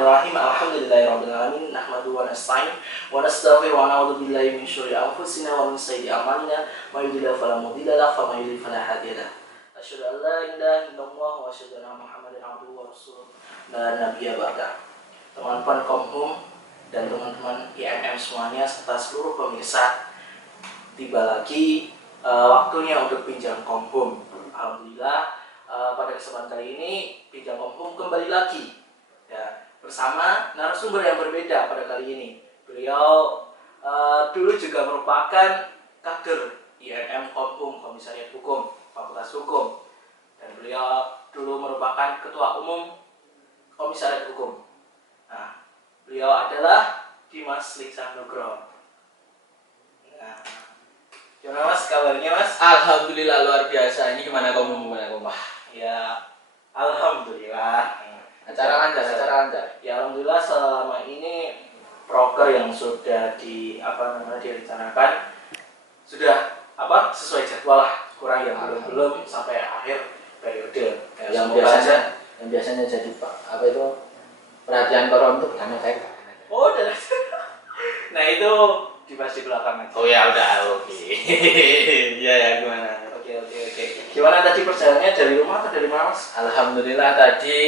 Bismillahirrahmanirrahim. Alhamdulillahirabbil alamin. Nahmaduhu wa nasta'in wa nastaghfiru wa na'udzu billahi min syururi anfusina wa min sayyiati a'malina. May yahdihillahu fala mudilla lahu wa may yudlil fala hadiya lahu. Asyhadu an la ilaha illallah wa asyhadu anna Muhammadan abduhu wa rasuluh. La nabiyya ba'da. Teman-teman Komhum dan teman-teman IMM semuanya serta seluruh pemirsa, tiba lagi waktunya untuk pinjam Komhum. Alhamdulillah, pada kesempatan kali ini pinjam Komhum kembali lagi ya, bersama narasumber yang berbeda pada kali ini. Beliau dulu juga merupakan kader IMM Komhum, Komisariat Hukum, Fakultas Hukum, dan beliau dulu merupakan Ketua Umum Komisariat Hukum. Nah, beliau adalah Dimas Liksan Nugroho. Nah, gimana Mas kabarnya Mas? Alhamdulillah luar biasa. Ini gimana kamu? Ya, alhamdulillah. Acara lancar. Ya, alhamdulillah selama ini proker yang sudah direncanakan sudah sesuai jadwal lah, kurang yang belum sampai akhir periode. Ya, yang biasanya jadi perhatian koron itu karena saya. Oh, udah. Nah, itu dibahas di belakang aja. Oh ya udah, oke. Ya gimana? Oke. Gimana tadi perjalanannya, dari rumah atau dari mana Mas? Alhamdulillah tadi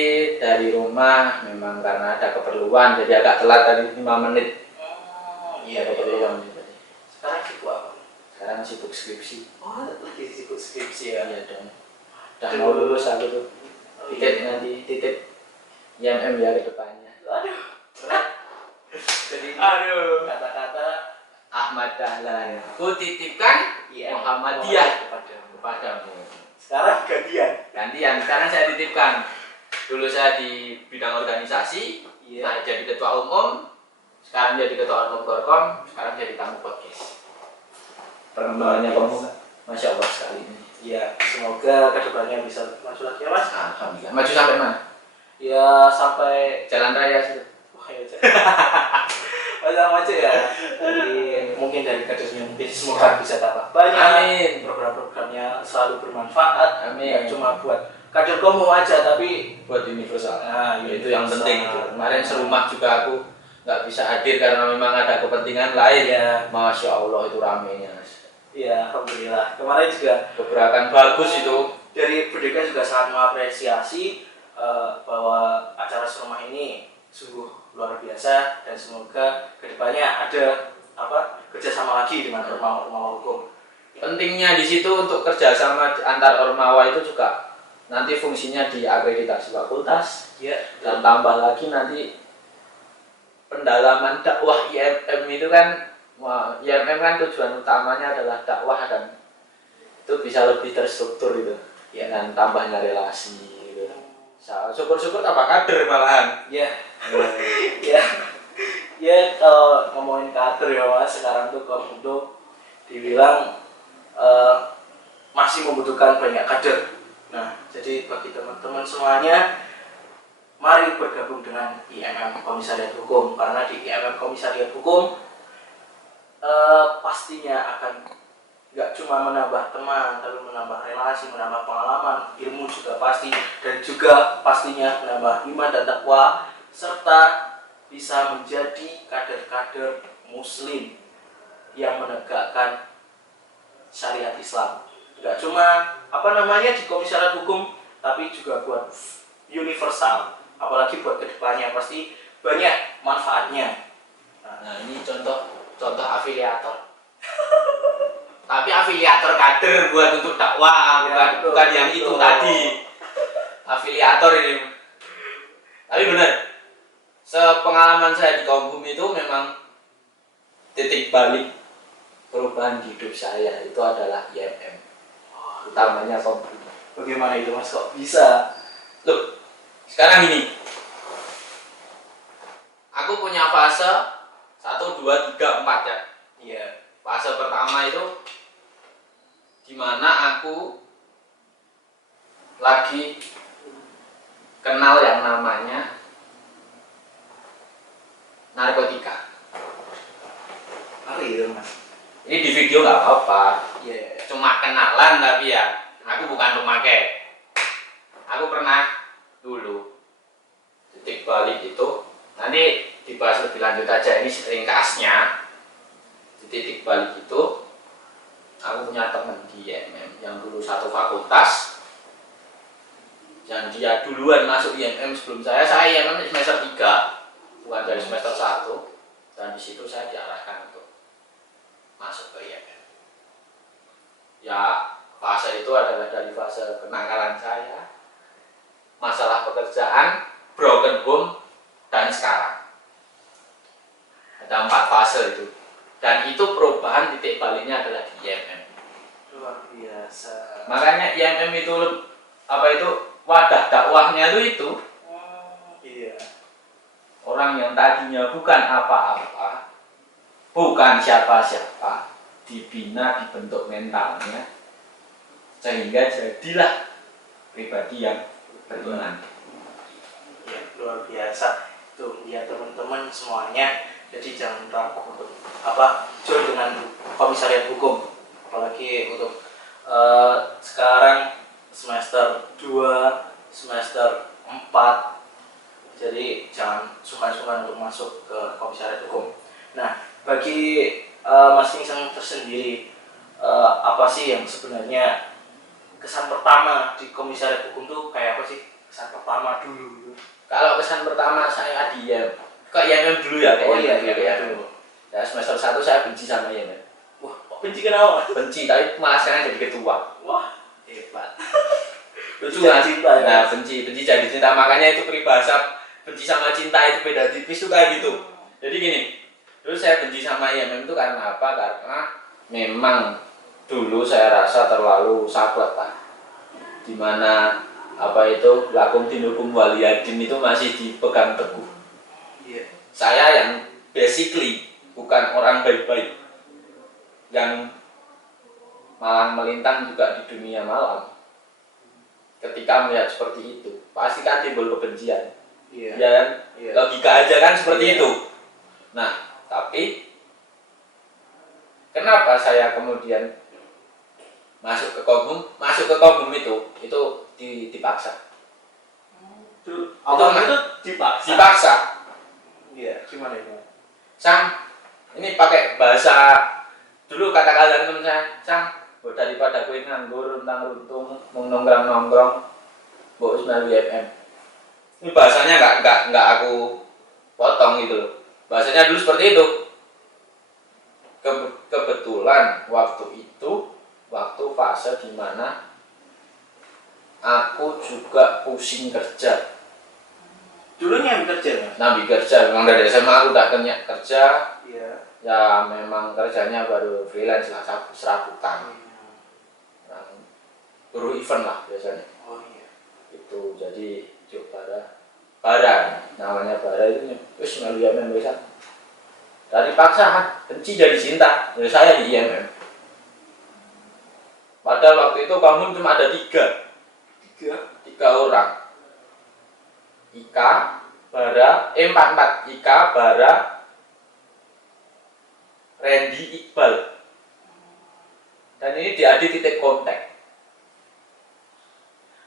dari rumah, memang karena ada keperluan jadi agak telat tadi 5 menit. Iya, keperluan. Sekarang sibuk apa? Sekarang sibuk skripsi. Oh, lagi sibuk skripsi ya? Iya dong. Udah mau lulus aku tuh. Titip IMM ya ke depannya. Aduh. Jadi kata-kata Ahmad Dahlan, ku titipkan Muhammadiyah kepadamu. Sekarang gantian. Sekarang saya titipkan. Dulu saya di bidang organisasi, jadi ketua umum. Sekarang jadi ketua umum Korkom. Sekarang jadi tamu podcast. Perkembangannya kamu, masya Allah sekali ini. Iya, semoga kedepannya bisa maju lagi ya Mas. Alhamdulillah. Maju sampai mana? Ya sampai Jalan raya sih. maju ya. Jadi mungkin dari kadernya mungkin semoga bisa tambah banyak. Amin. Program-programnya selalu bermanfaat. Amin. Gak cuma buat kader Komhum aja, tapi buat universal. Nah, itu yang penting itu. Kemarin serumah juga aku nggak bisa hadir karena memang ada kepentingan lain. Ya. Masya Allah itu ramenya. Iya, alhamdulillah. Kemarin juga gebrakan bagus itu. Dari Berdeka juga sangat mengapresiasi bahwa acara serumah ini sungguh luar biasa, dan semoga kedepannya ada kerjasama lagi dengan ormawa hukum. Pentingnya di situ untuk kerjasama antar ormawa itu juga nanti fungsinya di akreditasi fakultas, dan tambah lagi nanti pendalaman dakwah IMM itu kan. IMM kan tujuan utamanya adalah dakwah, dan itu bisa lebih terstruktur gitu, dan tambahnya relasi gitu. Syukur-syukur tambah kader malahan. Kalau ngomongin kader ya Mas, sekarang tuh Komhum tuh dibilang masih membutuhkan banyak kader. Nah, jadi bagi teman-teman semuanya, mari bergabung dengan IMM Komisariat Hukum, karena di IMM Komisariat Hukum pastinya akan nggak cuma menambah teman, tapi menambah relasi, menambah pengalaman, ilmu juga pasti, dan juga pastinya menambah iman dan takwa, serta bisa menjadi kader-kader muslim yang menegakkan syariat Islam. Nggak cuma di Komisariat Hukum, tapi juga buat universal, apalagi buat kedepannya pasti banyak manfaatnya. Nah ini contoh afiliator. Tapi afiliator kader buat untuk dakwah, bukan yang itu tadi. Afiliator ini. Tapi benar, sepengalaman saya di Komhum itu memang titik balik perubahan hidup saya itu adalah IMM. Utamanya Komhum. Bagaimana itu Mas, kok bisa? Loh, sekarang ini aku punya fase 1, 2, 3, 4 ya. Iya. Fase pertama itu dimana aku lagi kenal yang namanya narkotika. Apa itu Mas? Ini di video nggak apa-apa. Iya. Cuma kenalan tapi ya aku bukan pemakai. Aku pernah dulu titik balik itu Nanti dibahas lebih lanjut aja, ini ringkasnya. Di titik balik itu aku punya teman di IMM yang dulu satu fakultas, yang dia duluan masuk IMM sebelum saya IMM semester 3, bukan dari semester 1, dan di situ saya diarahkan untuk masuk ke IMM. Ya, fase itu adalah dari fase kenakalan saya, masalah pekerjaan, broken home, dan sekarang. Ada 4 fase itu. Dan itu perubahan titik baliknya adalah di IMM. Luar biasa. Makanya IMM itu wadah dakwahnya itu Iya. orang yang tadinya bukan apa-apa, bukan siapa-siapa, dibina, dibentuk mentalnya, sehingga jadilah pribadi yang beriman. Ya, luar biasa. Tuh, ya teman-teman semuanya. Jadi jangan ragu untuk join dengan komisariat hukum. Apalagi untuk sekarang semester 2, semester 4. Jadi jangan sungkan-sungkan untuk masuk ke komisariat hukum. Nah, bagi Mas Kingsang tersendiri, apa sih yang sebenarnya kesan pertama di komisariat hukum tuh kayak apa sih? Kesan pertama dulu gitu. Kalau kesan pertama saya di IMM dulu ya, dulu. Ya semester 1 saya benci sama IMM. Wah, kok benci kenapa? Benci, tapi malah sekarang jadi ketua. Wah, hebat. Lucu nggak cinta ya? Nah, benci jadi cinta, makanya itu peribahasa benci sama cinta itu beda tipis tuh kayak gitu. Jadi gini, dulu saya benci sama IMM itu karena apa? Karena memang dulu saya rasa terlalu saklek lah, dimana lakum dinukum waliyadin itu masih dipegang teguh. Iya. Saya yang basically bukan orang baik-baik, yang malang melintang juga di dunia malam. Ketika melihat seperti itu, pasti kan timbul kebencian. Iya. Ya kan? Iya. Logika aja kan seperti itu. Nah, tapi kenapa saya kemudian masuk ke Kobum itu dipaksa. Awalnya itu dipaksa. Dipaksa. Iya, gimana itu? Sang, ini pakai bahasa dulu kata kalian temen saya, Sang, daripada kue nganggur, runtang-runtung, nongkrong-nongkrong, bawa Ismail WFM. Ini bahasanya nggak aku potong gitu loh. Bahasanya dulu seperti itu. Kebetulan waktu fase dimana aku juga pusing kerja. Dulu nyambi kerja ya? Nyambi kerja, memang dari SMA aku udah kerja. Iya. Ya memang kerjanya baru freelance lah, serabutan. Buru event lah biasanya. Oh iya. Itu jadi bara namanya bara itu terus melalui IMM bisa. Dari paksaan benci jadi cinta. Jadi saya di IMM. Padahal waktu itu kamu cuma ada 3 orang. Ika, Bara, 4 Ika, Bara, Randy, Iqbal. Dan ini diadu titik kontak.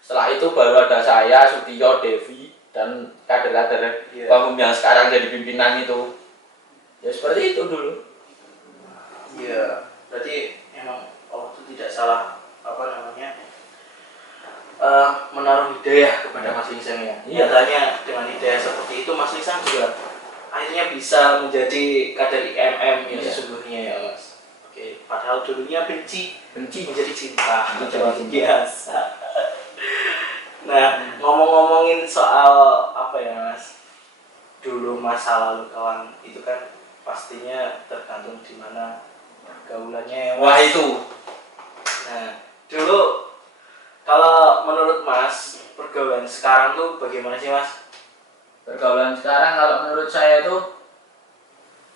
Setelah itu baru ada saya, Sutiyo, Devi, dan kader-kader Kobum yang sekarang jadi pimpinan itu. Ya seperti itu dulu. Iya, berarti emang waktu tidak salah menaruh hidayah kepada Mas Lingsang ya. Iya. Nyatanya dengan hidayah seperti itu Mas Lingsang juga akhirnya bisa menjadi kader IMM yang sesungguhnya ya Mas. Oke, padahal dulunya benci menjadi cinta. Luar biasa. Nah, ngomong-ngomongin soal apa ya Mas? Dulu masa lalu kawan itu kan pastinya tergantung di mana pergaulannya ya Mas. Wah itu. Nah, dulu kalau menurut Mas pergaulan sekarang tuh bagaimana sih Mas? Pergaulan sekarang kalau menurut saya itu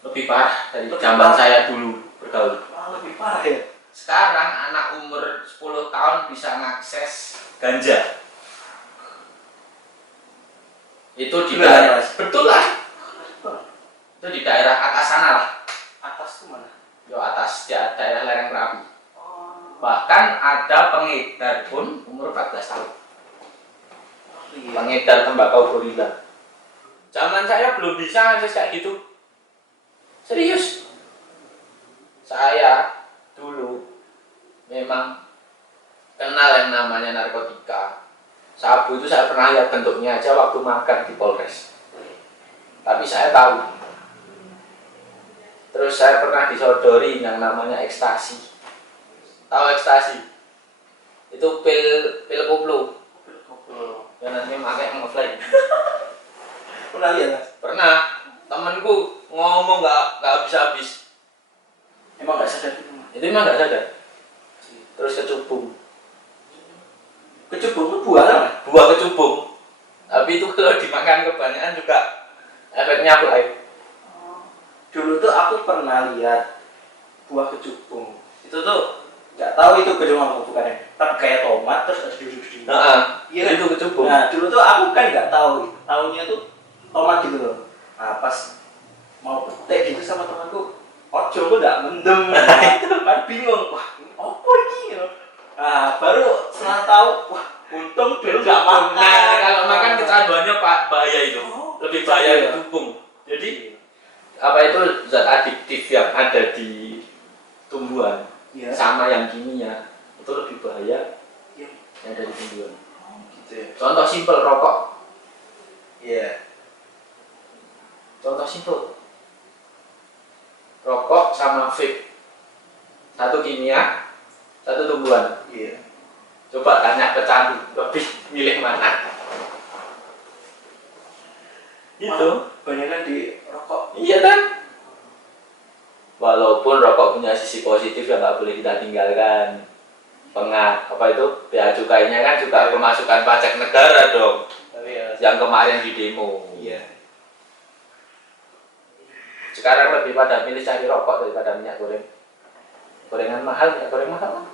lebih parah dari Lebih zaman parah. saya dulu bergaul. Lebih parah ya? Sekarang anak umur 10 tahun bisa mengakses ganja. Itu di Betul, daerah, Mas? betul lah. Itu di daerah atas sana lah. Atas tuh mana? Yo atas di daerah lereng Merapi. Oh, Bahkan ada pengedar pun umur 14 tahun. iya. Pengedar tembakau gorila. Zaman saya belum bisa akses kayak gitu. Serius. Saya dulu memang kenal yang namanya narkotika. Sabu itu saya pernah lihat bentuknya aja waktu makan di Polres. Tapi saya tahu. Terus saya pernah disodori yang namanya ekstasi. Tahu ekstasi? Itu pil koplo. Yang nanti pakai ngefly. Pernah lihat Mas? Pernah. Temanku ngomong nggak habis-habis. Emang nggak sadar? Itu emang nggak sadar. Terus kecubung. Kecubung itu buah kan? Buah kecubung. Tapi itu kalau dimakan kebanyakan juga efeknya baik. Dulu tuh aku pernah lihat buah kecubung. Itu tuh nggak tahu itu kecubung apa bukannya. Tapi kayak tomat terus ada duduk-duduk. Iya kan? Itu kecubung. Nah dulu tuh aku kan nggak tahu. Taunya tuh tomat gitu loh. Nah pas mau petik gitu sama temanku, ojo gue nggak mendem. Kan bingung. Wah ini apa ini? Nah baru setelah tahu, wah untung dulu nggak makan. Nah kalau makan kecanduannya bahaya itu. Lebih bahaya Iya. kecubung. Jadi apa itu zat adiktif yang ada di tumbuhan Iya. sama yang kimia itu lebih bahaya Iya. yang dari tumbuhan. Gitu ya. Contoh simpel rokok. Iya. Contoh simpel. Rokok sama vape. Satu kimia, satu tumbuhan. Iya. Coba tanya pecandu, lebih milih mana? Itu. Banyak kan di rokok. Iya kan? Walaupun rokok punya sisi positif yang nggak boleh kita tinggalkan. Apa itu? Bea cukainya kan juga pemasukan pajak negara dong. Tapi ya. Yang kemarin di demo. Iya. Sekarang lebih pada milih cari rokok daripada minyak goreng. Gorengan mahal, minyak goreng mahal.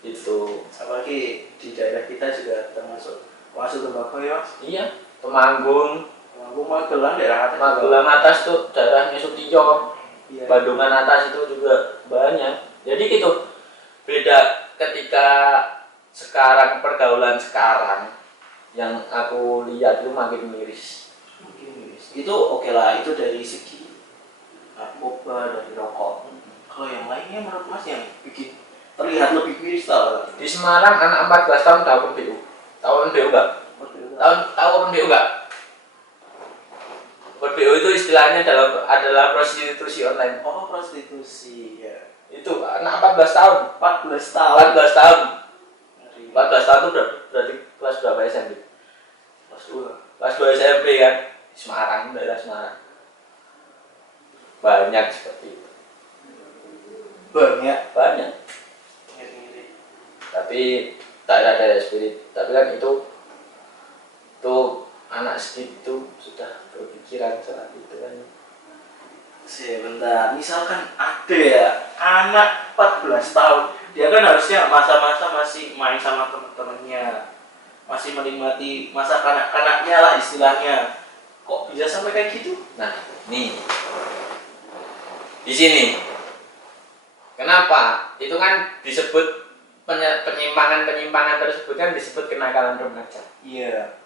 Itu. Apalagi di daerah kita juga termasuk tembakau ya. Iya. Temanggung, Magelang daerah atas. Magelang atas tuh daerahnya Sutiyo. Iya. Bandungan atas itu juga banyak. Jadi gitu. Beda ketika sekarang pergaulan sekarang yang aku lihat itu makin miris. Itu oke lah, itu dari segi narkoba, dari rokok. Kalau yang lainnya menurut Mas yang bikin terlihat lebih miris tau? Di Semarang anak 14 tahun tahu open BU. Tahu open BU enggak? Tahu open BU enggak? Open BU itu istilahnya adalah prostitusi online. Oh, prostitusi ya. Itu anak 14 tahun. 14 tahun. 14 tahun. 14 tahun itu berarti kelas berapa SMP? Kelas 2. Kelas 2 SMP kan? Semarang, daerah Semarang. Banyak seperti itu. Banyak. Ngiri-ngiri. Tapi daerah-daerah spirit. Tapi kan itu anak segitu sudah berpikiran saat itu kan. Sebentar, misalkan ada ya anak 14 tahun, dia kan harusnya masa-masa masih main sama teman-temannya, masih menikmati masa kanak-kanaknya lah istilahnya. Kok bisa sampai kayak gitu? Nah, nih di sini kenapa itu kan disebut penyimpangan tersebut kan disebut kenakalan remaja. Iya.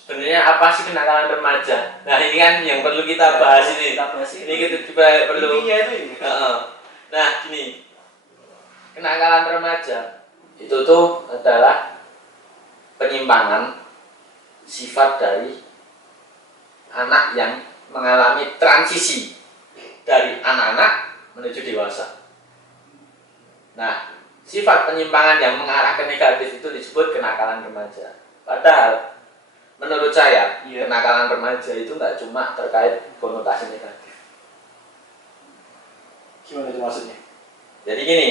Sebenarnya apa sih kenakalan remaja? Nah ini kan yang perlu kita bahas ini. Kita bahas Ini kita perlu. intinya itu ini. Nah gini, kenakalan remaja itu tuh adalah penyimpangan sifat dari anak yang mengalami transisi dari anak-anak menuju dewasa. Nah, sifat penyimpangan yang mengarah ke negatif itu disebut kenakalan remaja. Padahal menurut saya, kenakalan remaja itu nggak cuma terkait konotasi negatif. Gimana itu maksudnya? Jadi gini,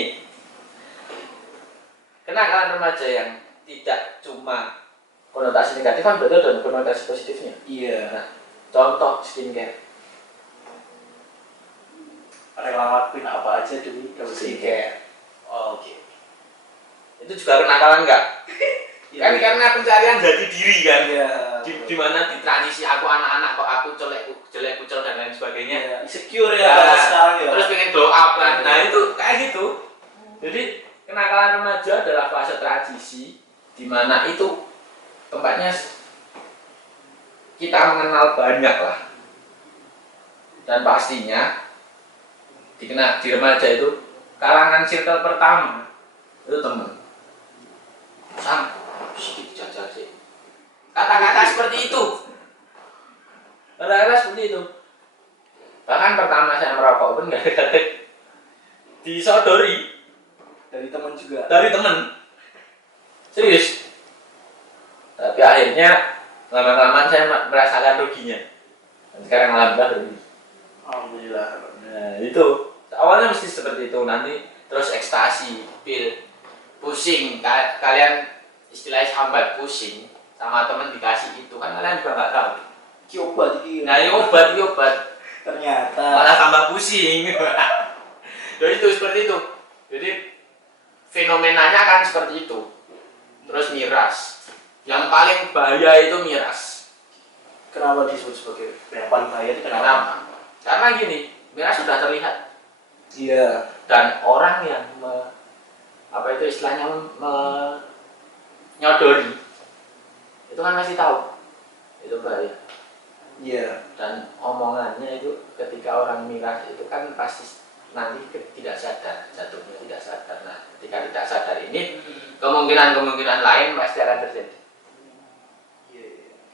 kenakalan remaja yang tidak cuma konotasi negatif kan berarti ada konotasi positifnya. Iya. Nah, contoh skincare. Rela ngelakuin apa aja demi skincare. Oh, oke. Itu juga kenakalan nggak? Kan Iya. karena pencarian jati diri kan. Iya. Di mana di transisi aku anak-anak kok aku jelek kucel dan lain sebagainya. Iya. Insecure ya sekarang ya. Terus pengen glow up kan. Nah itu kayak gitu. Jadi kenakalan remaja adalah fase transisi di mana itu tempatnya kita mengenal banyak lah, dan pastinya di remaja itu kalangan circle pertama itu temen. Sam, sedikit jajal sih. Kata-kata seperti itu. Kata-kata seperti itu. Bahkan pertama saya merokok pun nggak ada disodori Dari teman juga. dari temen. Serius. Tapi akhirnya lama-kelamaan saya merasakan ruginya. Dan sekarang alhamdulillah rugi. Alhamdulillah. Nah itu awalnya mesti seperti itu, nanti terus ekstasi, pil, pusing. Kalian istilahnya sambat pusing sama temen dikasih itu kan kalian juga nggak tahu. Ki obat iki. Nah ini obat. Ternyata Malah tambah pusing. Jadi itu seperti itu. Jadi fenomenanya kan seperti itu. Terus miras. Yang paling bahaya itu miras. kenapa disebut sebagai yang paling bahaya itu kenapa? Kenapa? Karena gini, miras sudah terlihat. Iya. Dan orang yang apa itu istilahnya nyodori itu kan masih tahu itu bahaya. Iya. Dan omongannya itu ketika orang miras itu kan pasti nanti tidak sadar, jatuhnya tidak sadar. Nah ketika tidak sadar ini kemungkinan lain pasti akan terjadi.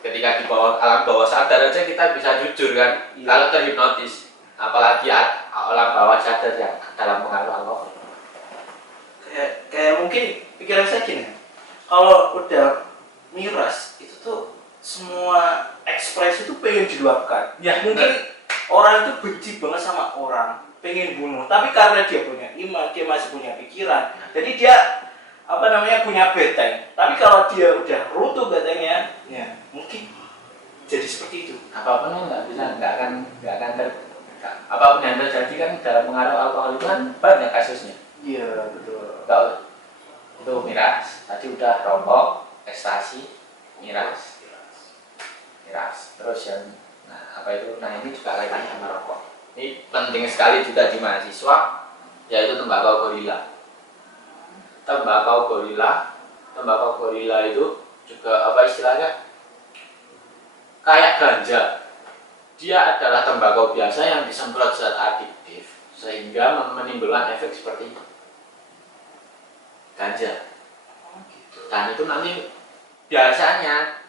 Ketika di bawah alam bawah sadar aja kita bisa jujur kan. Iya. Kalau terhipnotis, apalagi alam bawah sadar yang dalam pengaruh alkohol. Kayak mungkin pikiran saya gini, kalau udah miras itu tuh semua ekspresi itu pengen diluapkan. Ya, mungkin orang itu benci banget sama orang, pengen bunuh, tapi karena dia punya iman, dia masih punya pikiran, jadi dia punya benteng. Tapi kalau dia udah runtuh bentengnya, ya mungkin jadi seperti itu. Apapun nggak akan apapun yang terjadi kan dalam pengaruh alkohol itu kan banyak kasusnya. Iya betul. Kalau itu miras, tadi udah rokok, ekstasi, miras, terus yang ini juga kaitannya sama rokok. Ini penting sekali juga di mahasiswa, yaitu tembakau gorila. Tembakau gorila itu juga apa istilahnya? Kayak ganja. Dia adalah tembakau biasa yang disemprot zat adiktif sehingga menimbulkan efek seperti ganja. Dan itu nanti biasanya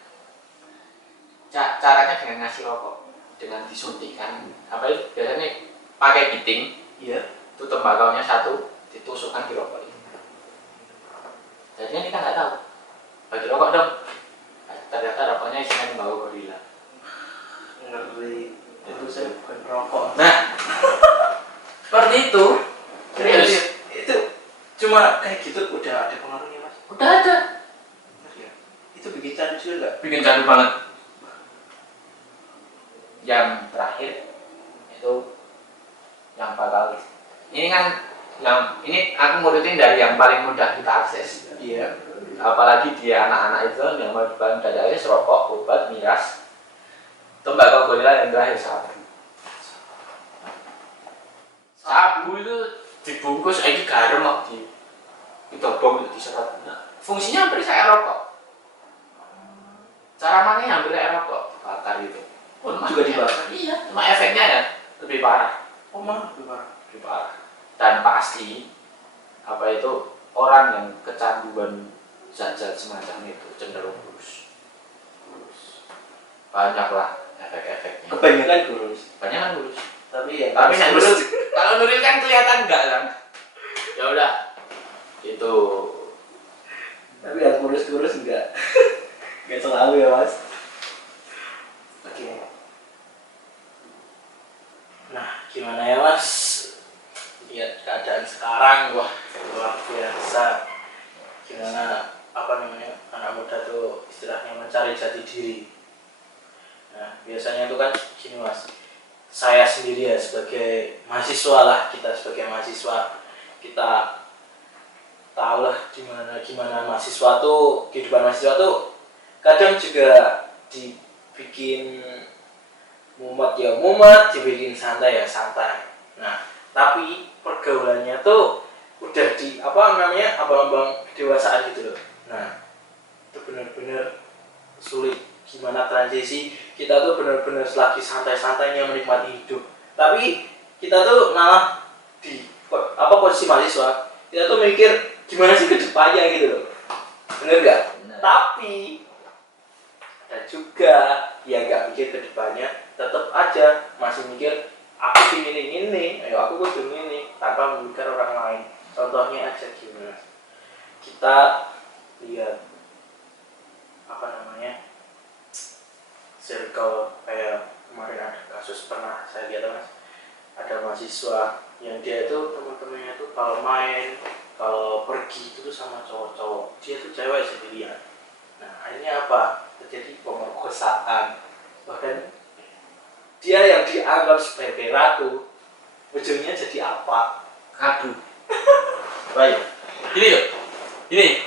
caranya dengan ngasih rokok, dengan disuntikan apa itu biasanya pakai piting. Iya. Itu tembakaunya satu ditusukkan di rokok ini. Jadinya kita nggak tahu. Bagi rokok dong. Ternyata rokoknya isinya tembakau gorila. Ngeri. Itu saya bukan rokok. Nah, seperti itu. Serius. Itu cuma kayak gitu udah ada pengaruhnya mas. Udah ada. Ya. Itu bikin candu juga nggak? Bikin candu banget. Yang terakhir itu yang bakal ini kan ini aku ngurutin dari yang paling mudah kita akses. Iya. Apalagi dia anak-anak itu yang paling mudah akses rokok, obat, miras, tembakau gorila yang terakhir sabu. Sabu itu dibungkus lagi garam kok ditobong itu diserot. Nah, fungsinya hampir kayak rokok. Cara makanya hampir kayak rokok, dibakar gitu. Juga dibakar. Iya, cuma efeknya ya lebih parah. Oh mah lebih parah. Lebih parah. Dan pasti apa itu orang yang kecanduan zat-zat semacam itu cenderung kurus. Banyaklah efek-efeknya. Kebanyakan kurus. Banyak kan kurus. Tapi yang kurus. Kalau Nuril kan kelihatan enggak kan? Ya udah. Itu. Tapi yang kurus-kurus enggak. Enggak selalu ya mas. Oke. Nah gimana ya mas? Lihat keadaan sekarang, wah luar biasa. Gimana anak muda tuh istilahnya mencari jati diri. Nah biasanya itu kan gini mas, saya sendiri ya sebagai mahasiswa lah, kita sebagai mahasiswa kita tahu lah gimana mahasiswa tuh, kehidupan mahasiswa tuh kadang juga dibikin mumet ya mumet, dibikin santai ya santai. Nah tapi pergaulannya tuh udah di abang-abang kedewasaan gitu loh. Nah itu benar-benar sulit gimana transisi kita tuh benar-benar lagi santai-santainya menikmati hidup, tapi kita tuh malah di posisi mahasiswa, kita tuh mikir gimana sih ke depannya gitu loh, bener nggak? Tapi ada juga yang nggak mikir ke depannya, tetap aja masih mikir aku ingin ini, ayo aku kudu ini, tanpa memikir orang lain. Contohnya aja gimana? Kita lihat circle kayak kemarin ada kasus pernah saya lihat mas, ada mahasiswa yang dia itu teman-temannya tuh kalau main, kalau pergi itu tuh sama cowok-cowok, dia tuh cewek sendirian. Nah akhirnya apa? Terjadi pemerkosaan, bahkan dia yang dianggap sebagai ratu ujungnya jadi apa? Aduh. Baik. Ini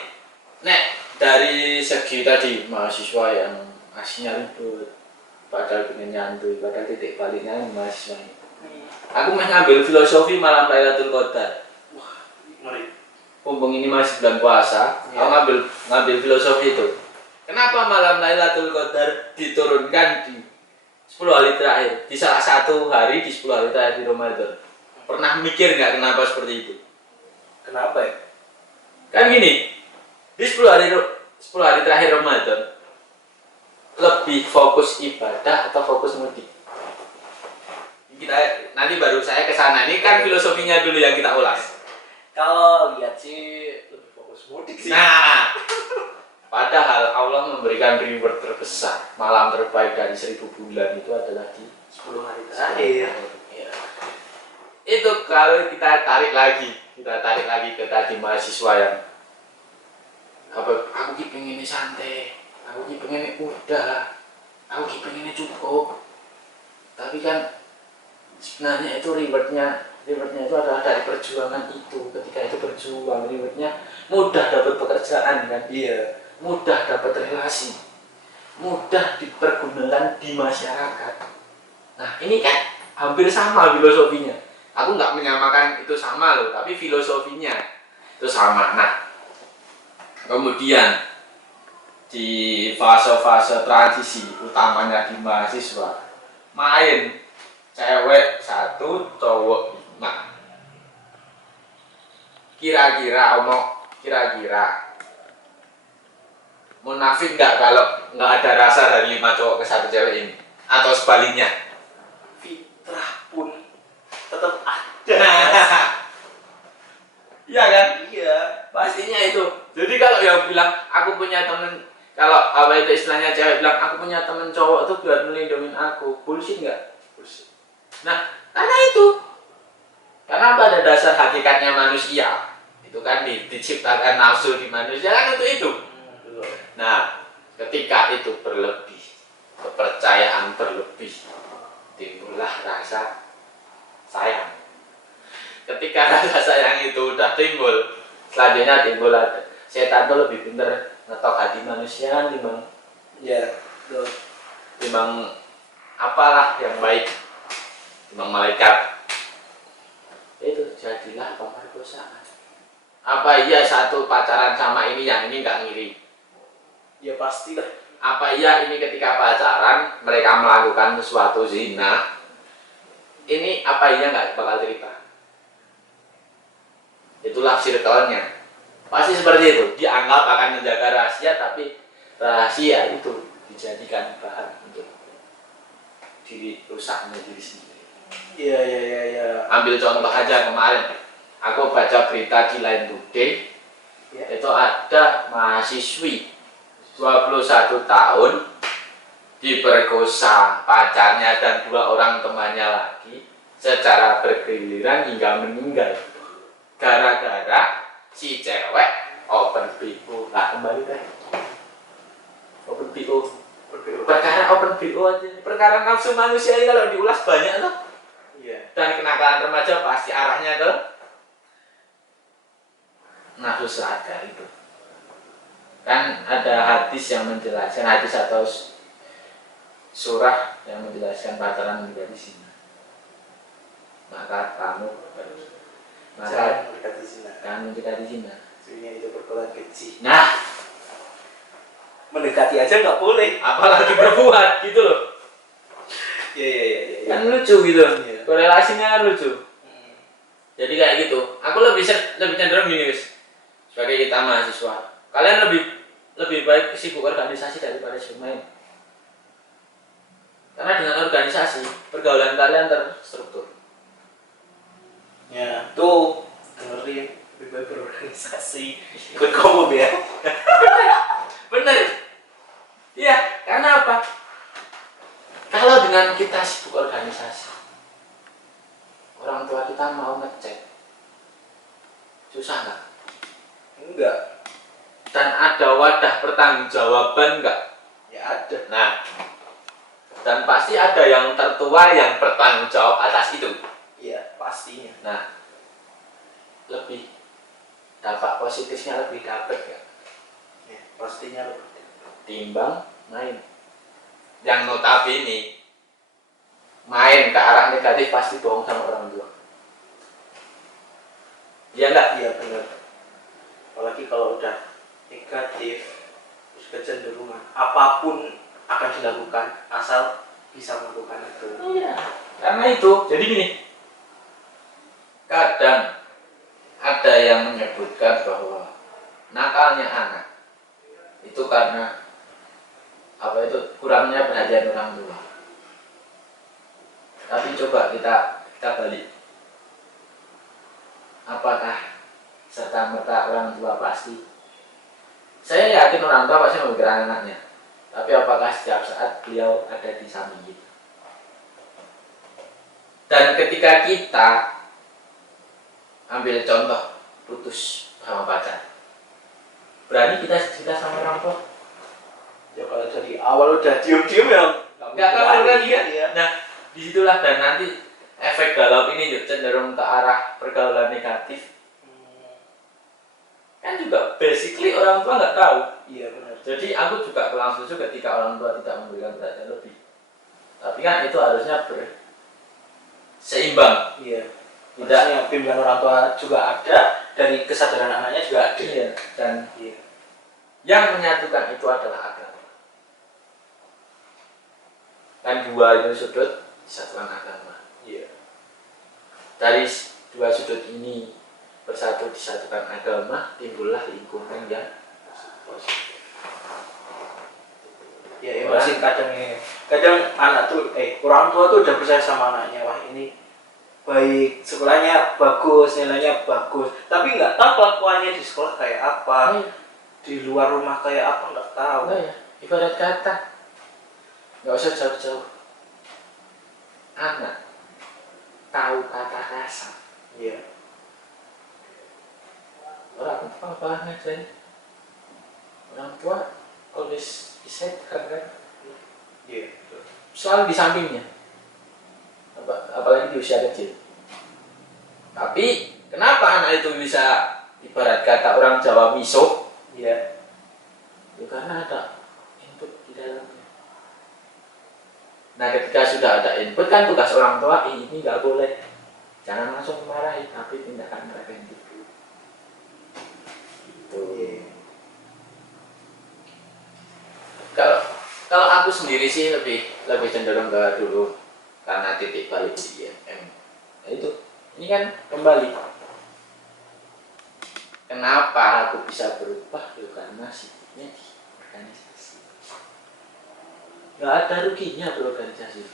nek dari segi tadi mahasiswa yang aslinya ribut, padahal pengen nyantui, padahal titik baliknya mahasiswa ini. Aku mau ngambil filosofi malam Lailatul Qadar. Wah, ngeri. Mumpung ini masih bulan puasa, Ya. aku ngambil filosofi itu. Kenapa malam Lailatul Qadar diturunkan di 10 hari terakhir, di salah satu hari di 10 hari terakhir di Ramadan? Pernah mikir nggak kenapa seperti itu? Kenapa ya? Kan gini, di 10 hari terakhir Ramadan lebih fokus ibadah atau fokus mudik? Kita nanti baru saya ke sana. Ini kan filosofinya dulu yang kita ulas. Kalau lihat sih lebih fokus mudik sih. Nah, padahal Allah memberikan reward terbesar, malam terbaik dari 1000 bulan itu adalah di 10 hari terakhir. Ya. Itu kalau kita tarik lagi ke tadi mahasiswa yang aku ki pengen santai, aku ki pengen udah, aku ki pengen cukup. Tapi kan sebenarnya itu rewardnya itu adalah dari perjuangan itu. Ketika itu berjuang, rewardnya mudah dapat pekerjaan kan, Iya. mudah dapat relasi, mudah dipergunakan di masyarakat. Nah ini kan hampir sama filosofinya. Aku nggak menyamakan itu sama loh, tapi filosofinya itu sama. Nah kemudian di fase-fase transisi, utamanya di mahasiswa, main cewek 1, cowok 5. Kira-kira munafik nggak kalau nggak ada rasa dari 5 cowok ke 1 cewek ini? Atau sebaliknya? Fitrah pun tetap ada. Iya kan? Iya. Pastinya itu. Jadi kalau yang bilang aku punya temen, kalau apa itu istilahnya cewek bilang aku punya temen cowok tuh buat melindungi aku, bullshit nggak? Bullshit. Nah, karena itu, karena pada dasar hakikatnya manusia itu kan diciptakan nafsu di manusia kan untuk itu. Nah, ketika itu berlebih, kepercayaan berlebih, timbullah rasa sayang. Ketika rasa sayang itu udah timbul, selanjutnya timbul ada setan tuh lebih pinter ngetok hati manusia timbang apalah yang baik, timbang malaikat. Itu jadilah pemerkosaan. Apa iya satu pacaran sama ini yang ini nggak ngiri? Ya pastilah. Apa iya ini ketika pacaran mereka melakukan suatu zina, ini apa iya nggak bakal cerita? Itulah circle-nya. Pasti seperti itu. Dianggap akan menjaga rahasia, tapi rahasia itu dijadikan bahan untuk diri rusaknya diri sendiri. Iya. Ambil contoh aja kemarin, aku baca berita di Line Today, itu ada mahasiswi 21 tahun diperkosa pacarnya dan 2 orang temannya lagi secara bergiliran hingga meninggal. Gara-gara si cewek open BO. Nah kembali kan open BO. Perkara open BO aja. Perkara nafsu manusia ini kalau diulas banyak loh. Iya. Dan kenakalan remaja pasti arahnya ke nafsu serakah itu. Kan ada hadis yang menjelaskan, hadis atau surah yang menjelaskan pacaran menjadi zina. Maka kamu Jangan mendekati zina. Jangan mendekati zina. Zina itu pergaulan keji. Nah, Mendekati aja nggak boleh. apalagi berbuat gitu loh. Iya. Kan lucu gitu. Iya. Korelasinya kan lucu. Jadi kayak gitu. Aku lebih cenderung gini guys. Sebagai kita mahasiswa, kalian lebih baik sibuk organisasi daripada sibuk main. Karena dengan organisasi, pergaulan kalian terstruktur. Ya, tuh dengerin lebih baik berorganisasi, ikut komum ya. Bener. Iya, karena apa? Kalau dengan kita sibuk organisasi, orang tua kita mau ngecek, susah nggak? Enggak. Dan ada wadah pertanggungjawaban nggak? Ya ada. Nah, dan pasti ada yang tertua yang bertanggung jawab atas itu. Iya, pastinya. Nah, lebih dampak positifnya lebih dapat ya, Pastinya lebih. timbang main. Yang notabene main ke arah negatif pasti bohong sama orang tua. Iya enggak? Iya benar. Apalagi kalau udah negatif, terus kecenderungan apapun akan dilakukan asal bisa melakukan itu. Iya. Karena itu, jadi gini. Kadang ada yang menyebutkan bahwa nakalnya anak itu karena kurangnya perhatian orang tua. Tapi coba kita balik. Apakah serta merta orang tua pasti? Saya yakin orang tua pasti memikirkan anaknya. Tapi apakah setiap saat beliau ada di samping kita? Dan ketika kita ambil contoh putus sama pacar, berani kita cerita sama orang tua? Ya kalau dari awal udah diem-diem ya nggak akan berani kan? Ya. Nah, disitulah dan nanti efek galau ini cenderung ke arah pergaulan negatif. Kan juga basically orang tua nggak tahu. Iya benar. Jadi aku juga kurang setuju ketika orang tua tidak memberikan perhatian lebih. Tapi kan itu harusnya seimbang. Iya. Tidak. Harusnya bimbingan orang tua juga ada, dari kesadaran anaknya juga ada. Iya. Dan Iya. yang menyatukan itu adalah agama. Kan dua itu sudut disatukan agama. Iya. Dari dua sudut ini bersatu disatukan agama, timbullah lingkungan yang positif. Ya masih kadang anak tuh orang tua tuh udah percaya sama anaknya, wah ini baik, sekolahnya bagus, nilainya bagus, tapi nggak tahu kelakuannya di sekolah kayak apa, di luar rumah kayak apa, nggak tahu. Nah, ya. Ibarat kata nggak usah jauh-jauh, anak tahu kata kasar. Iya. Orang tua apa ngajarin? Orang tua always beside her kan? Iya. Selalu di sampingnya. Apalagi di usia kecil. Tapi kenapa anak itu bisa ibarat kata orang Jawa miso? Iya. Ya karena ada input di dalamnya. Nah ketika sudah ada input kan tugas orang tua ini nggak boleh, jangan langsung marahi tapi tindakan preventif. Kalau aku sendiri sih lebih cenderung ke dulu karena titik balik di IMM. Nah itu, ini kan kembali. Kenapa aku bisa berubah? Ya karena sibuknya di organisasi. Gak ada ruginya berorganisasi,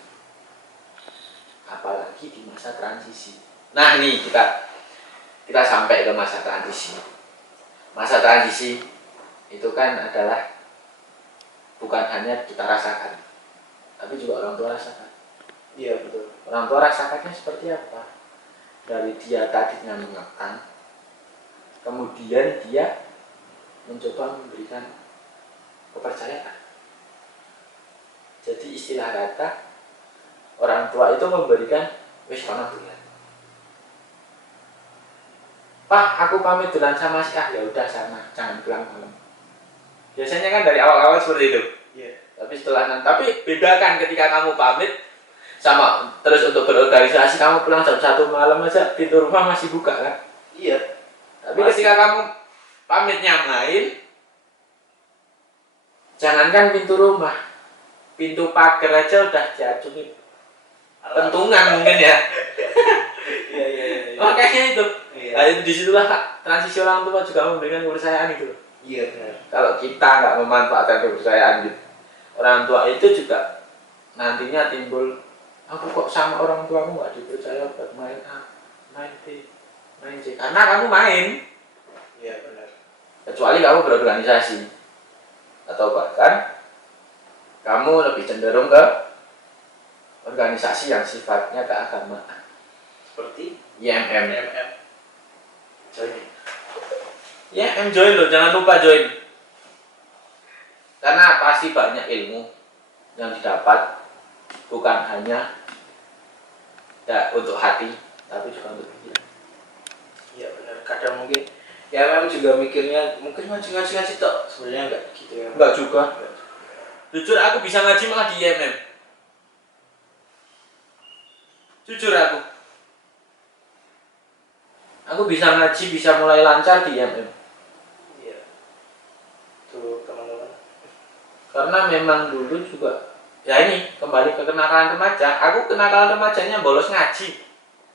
apalagi di masa transisi. Nah nih kita sampai ke masa transisi. Masa transisi itu kan adalah bukan hanya kita rasakan, tapi juga orang tua rasakan. Iya betul. Orang tua rasakannya seperti apa? Dari dia tadinya mengekang, kemudian dia mencoba memberikan kepercayaan. Jadi istilah kata orang tua itu memberikan wis kono dolan. Pak, aku pamit dolan sama si ya udah sana, jangan pulang malam. Biasanya kan dari awal-awal seperti itu. Iya. Tapi bedakan ketika kamu pamit sama terus untuk berorganisasi, kamu pulang jam 1 malam aja pintu rumah masih buka kan? Iya. Tapi ketika kamu pamitnya main, jangankan pintu rumah, pintu pagar aja udah diacungi pentungan mungkin ya. Iya. Makanya itu. Iya. Nah, disitulah transisi orang tua juga memberikan kepercayaan itu. Iya benar. Kalau kita nggak memanfaatkan kepercayaan gitu, orang tua itu juga nantinya timbul, aku kok sama orang tuaku nggak dipercaya buat main A, main B, main C, karena kamu main. Iya benar. Kecuali kamu berorganisasi atau bahkan kamu lebih cenderung ke organisasi yang sifatnya keagamaan Seperti IMM. Join. IMM join loh, jangan lupa join. Karena pasti banyak ilmu yang didapat, bukan hanya ya, untuk hati, tapi juga untuk pikiran. Iya benar. Kadang mungkin ya memang juga mikirnya mungkin ngaji tok, sebenarnya enggak gitu ya. Enggak juga. Jujur aku bisa ngaji malah di IMM. Jujur aku. Aku bisa ngaji, bisa mulai lancar di IMM. Iya. Tuh teman-teman. Karena memang dulu juga ya ini kembali ke kenakalan remaja. Aku kenakalan remajanya bolos ngaji.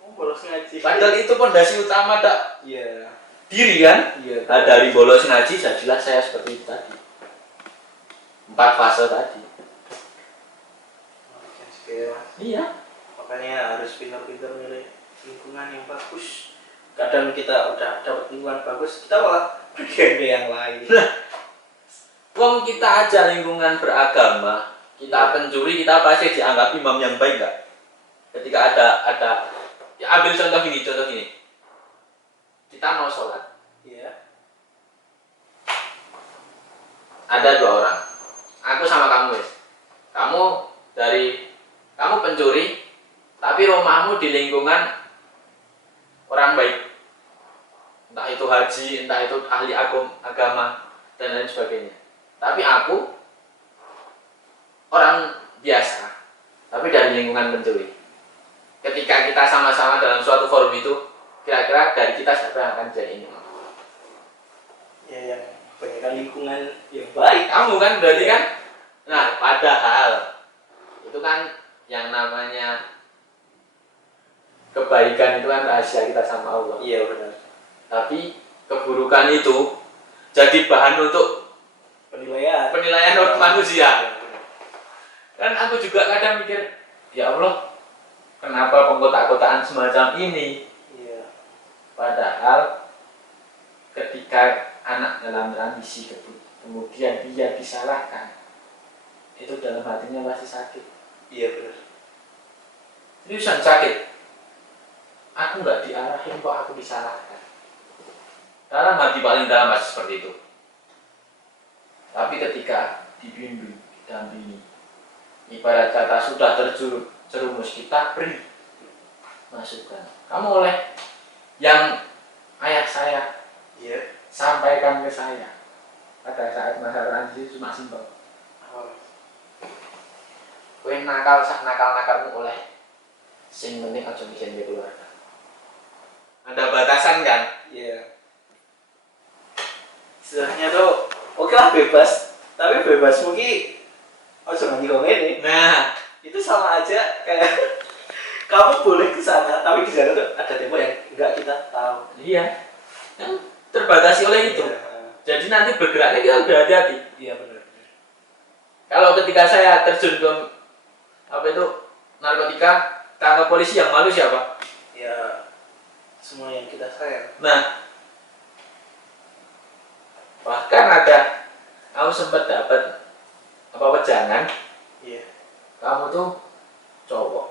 Oh, bolos ngaji. Padahal itu pondasi utama tak Iya. diri kan? Iya. Nah, dari bolos ngaji jadilah saya seperti itu tadi. 4 fase tadi. Iya. Makanya harus pintar-pintar milih lingkungan yang bagus. Kadang kita udah dapat lingkungan bagus, kita malah pergi ke yang lain. Wong kita aja lingkungan beragama, kita pencuri, kita pasti dianggap imam yang baik nggak? Ketika ada ya ambil contoh gini, kita mau sholat, Iya. ada 2 orang, aku sama kamu wes, kamu pencuri, tapi rumahmu di lingkungan orang baik, entah itu haji, entah itu ahli agama dan lain sebagainya. Tapi aku orang biasa, tapi dari lingkungan pencuri. Ketika kita sama-sama dalam suatu forum itu, kira-kira dari kita siapa yang akan jadi imam? Ya yang banyak lingkungan yang baik. Kamu kan berarti kan? Nah, padahal itu kan yang namanya kebaikan itu kan rahasia kita sama Allah. Iya benar. Tapi keburukan itu jadi bahan untuk penilaian oleh manusia. Kan aku juga kadang mikir, ya Allah, kenapa pengkotak-kotaan semacam ini? Iya. Padahal ketika anak dalam transisi kemudian dia disalahkan, itu dalam hatinya pasti sakit. Iya benar. Seriusan sakit. Aku nggak diarahin kok aku disalahkan. Dalam hati paling dalam masih seperti itu. Tapi ketika dibimbing, didampingi, ibarat kata sudah terjerumus, kita beri masukan. Kamu oleh yang ayah saya sampaikan ke saya pada saat masa transisi cuma simpel. Kowe nakal sak nakal-nakalmu oleh, sing penting aja bikin dia keluarga. Ada batasan kan? Iya. Istilahnya tuh oke lah bebas, tapi bebas mungkin ojo nganti kok ngene. Nah, Itu sama aja kayak kamu boleh ke sana, tapi di sana tuh ada tembok yang enggak kita tahu. iya. Kan terbatasi oleh itu. Iya. Jadi nanti bergeraknya kita udah hati-hati. Iya benar. Kalau ketika saya terjun ke narkotika, tangkap polisi, yang malu siapa? Ya semua yang kita sayang. Nah, bahkan ada, kamu sempat dapat wejangan, Iya. kamu tuh cowok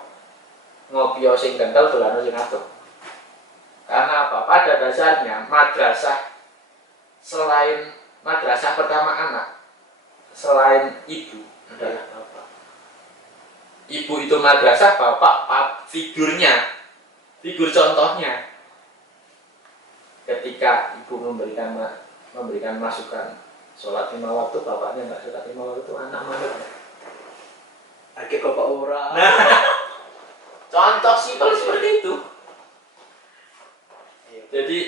ngopi sing kental dolan sing adoh. Karena apa? Pada dasarnya madrasah, selain madrasah pertama anak, selain ibu adalah bapak. Ibu itu madrasah, bapak figurnya, figur contohnya. Ketika ibu memberikan masukan sholat 5 waktu, bapaknya nggak sholat 5 waktu, anak manut. Akhirnya bapak orang. Nah, contoh simpel seperti itu. Jadi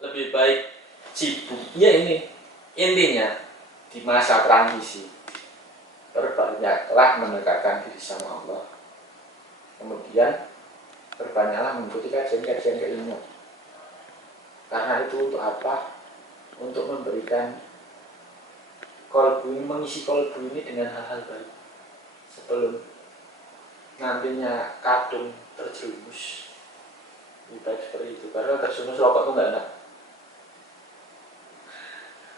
lebih baik sibuk. Ya ini intinya di masa transisi perbanyaklah mendekatkan diri sama Allah. Kemudian berbanyaklah mengikuti kajian-kajian keilmuan. Karena itu untuk apa? Untuk memberikan kolbu ini, mengisi kolbu ini dengan hal-hal baik sebelum nantinya kadung terjerumus. Lebih baik seperti itu. Karena terjerumus rokok itu nggak enak.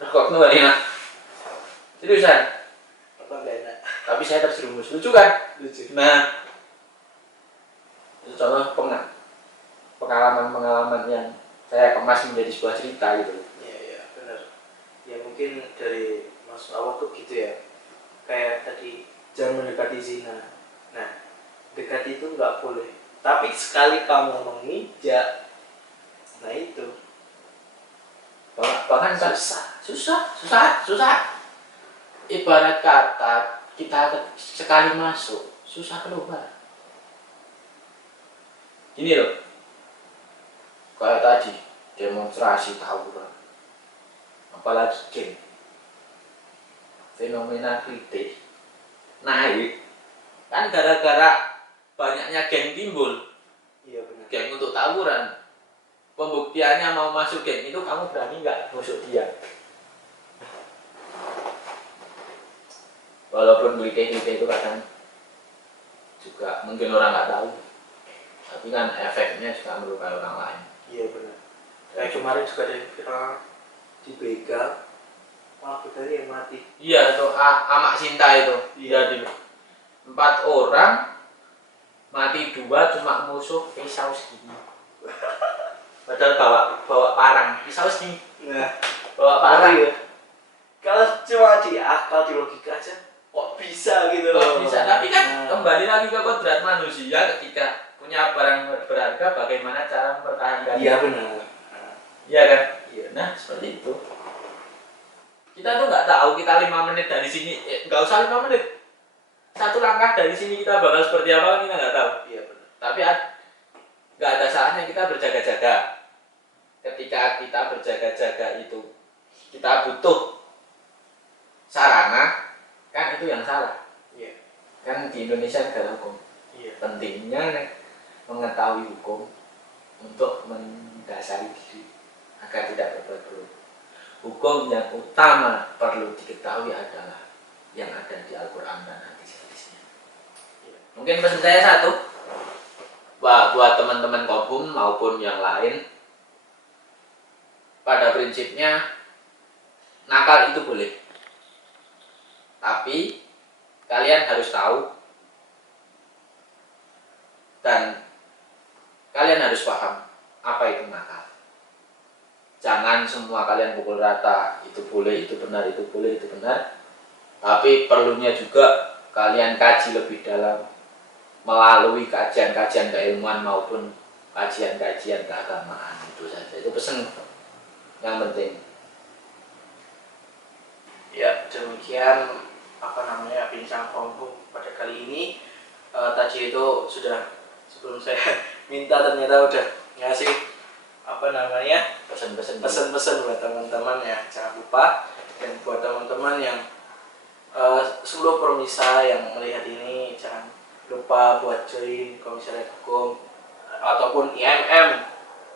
Rokok itu nggak enak. Seriusan. Apa nggak enak? Tapi saya terjerumus. Lucu kan? Lucu. Nah, itu contoh pengalaman-pengalaman yang saya kemas menjadi sebuah cerita gitu. Iya benar. Ya mungkin dari Mas Awang tuh gitu ya. Kayak tadi jangan mendekati zina. Nah, dekati itu nggak boleh. Tapi sekali kamu menginjak, nah itu Bahkan susah. Ibarat kata kita sekali masuk susah keluar. Gini loh, kayak tadi demonstrasi tawuran, apalagi geng, fenomena kritik naik kan gara-gara banyaknya geng timbul. iya benar. Geng untuk tawuran, pembuktiannya mau masuk geng itu kamu berani nggak masuk dia? Walaupun klike-klike itu kadang juga mungkin orang nggak tahu, tapi kan efeknya juga melukai orang lain. Iya benar. Kayak kemarin juga ada yang viral di begal, malah begalnya yang mati. Iya, itu Amak Sinta itu. Iya, di 4 orang mati 2 cuma musuh pisau segini. Padahal bawa parang, pisau segini. Nah, Bawa parang ya. Kalau cuma di akal, di logika aja, kok bisa gitu loh. bisa. Tapi kan kembali lagi ke kodrat manusia ketika punya barang berharga, bagaimana cara mempertahankan. Iya benar. Iya kan? Iya. Nah, seperti itu. Kita tuh nggak tahu kita 5 menit dari sini, nggak usah 5 menit. 1 langkah dari sini kita bakal seperti apa kita nggak tahu. Iya benar. Tapi nggak ada saatnya kita berjaga-jaga. Ketika kita berjaga-jaga itu kita butuh sarana, kan itu yang salah. Iya. Kan di Indonesia negara hukum. Iya. Pentingnya mengetahui hukum untuk mendasari diri agar tidak berbuat buruk. Hukum yang utama perlu diketahui adalah yang ada di Al-Quran dan hadis-hadisnya. Mungkin pesan saya satu, buat teman-teman Kobum maupun yang lain, pada prinsipnya nakal itu boleh, tapi kalian harus tahu dan kalian harus paham apa itu nakal. Jangan semua kalian pukul rata, itu boleh, itu benar, itu boleh, itu benar. Tapi perlunya juga kalian kaji lebih dalam melalui kajian-kajian keilmuan maupun kajian-kajian keagamaan. Itu saja, itu pesan yang penting. Ya, demikian bincang Kobum pada kali ini. Tadi itu sudah sebelum saya minta ternyata udah ngasih pesan-pesan buat teman-teman ya. Jangan lupa, dan buat teman-teman yang seluruh permisa yang melihat ini, jangan lupa buat join Komisi Hukum ataupun IMM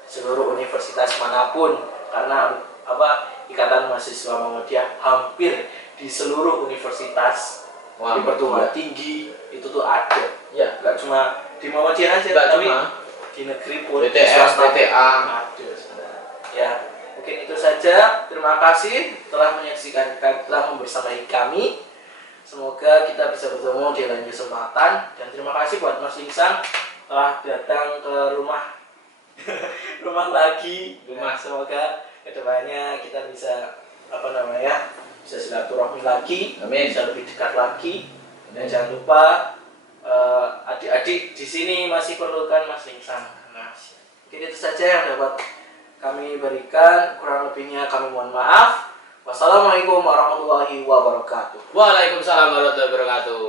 seluruh universitas manapun, karena Ikatan Mahasiswa Muhammadiyah hampir di seluruh universitas di perguruan tinggi itu tuh ada. Ya, Nggak cuma di Muhammadiyah aja, nggak tapi cuma di negeri pun, BTS, TTA ada. Ya, mungkin itu saja. Terima kasih telah menyaksikan, telah membersamai kami. Semoga kita bisa bertemu di lain kesempatan, dan terima kasih buat Mas Lingsang telah datang ke rumah lagi. Semoga kedepannya kita bisa bisa silaturahmi lagi. Amin. Bisa lebih dekat lagi. Dan jangan lupa adik-adik di sini masih perlukan Mas Lingsang. Nah, mungkin itu saja yang dapat kami berikan. Kurang lebihnya kami mohon maaf. Wassalamualaikum warahmatullahi wabarakatuh. Waalaikumsalam warahmatullahi wabarakatuh.